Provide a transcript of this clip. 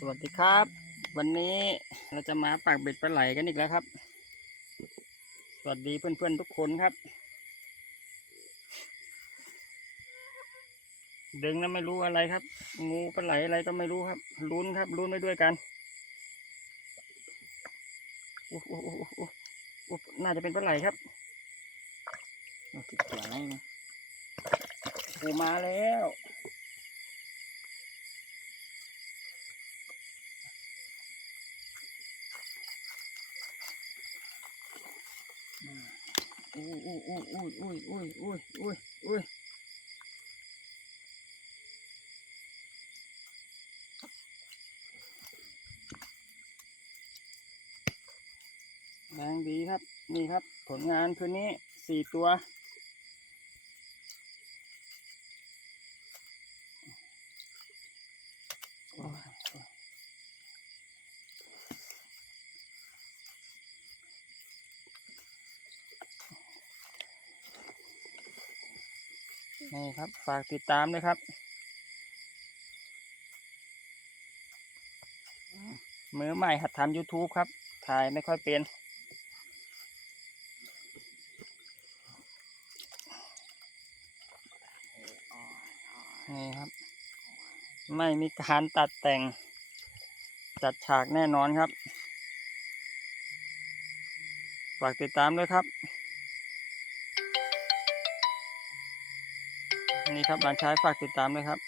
สวัสดีครับ วันนี้เราจะมาปากเบ็ดปลาไหลกันอีกแล้วครับ สวัสดีเพื่อนๆทุกคนครับ ดึงแล้วไม่รู้อะไรครับ งูปลาไหลอะไรก็ไม่รู้ครับลุ้นครับลุ้นไปด้วยกันอุ๊ยอุ๊ยอุ๊ยอุ๊ยอุ๊ยน่าจะเป็นปลาไหลครับเอาติดตัวอะไรนะโอ้มาแล้ว อุ้ยอุ้ยอุ้ยอุ้ยอุ้ยอุ้ยอุ้ยแรงดีครับ นี่ครับ ผลงานคืนนี้สี่ตัว นี่ครับฝากติดตามด้วยครับ มือใหม่หัดทำ YouTube ครับ ถ่ายไม่ค่อยเป็นนี่ครับ ไม่มีการตัดแต่ง จัดฉากแน่นอนครับ ฝากติดตามด้วยครับ นี่ครับหลานชายฝากติดตามด้วยครับ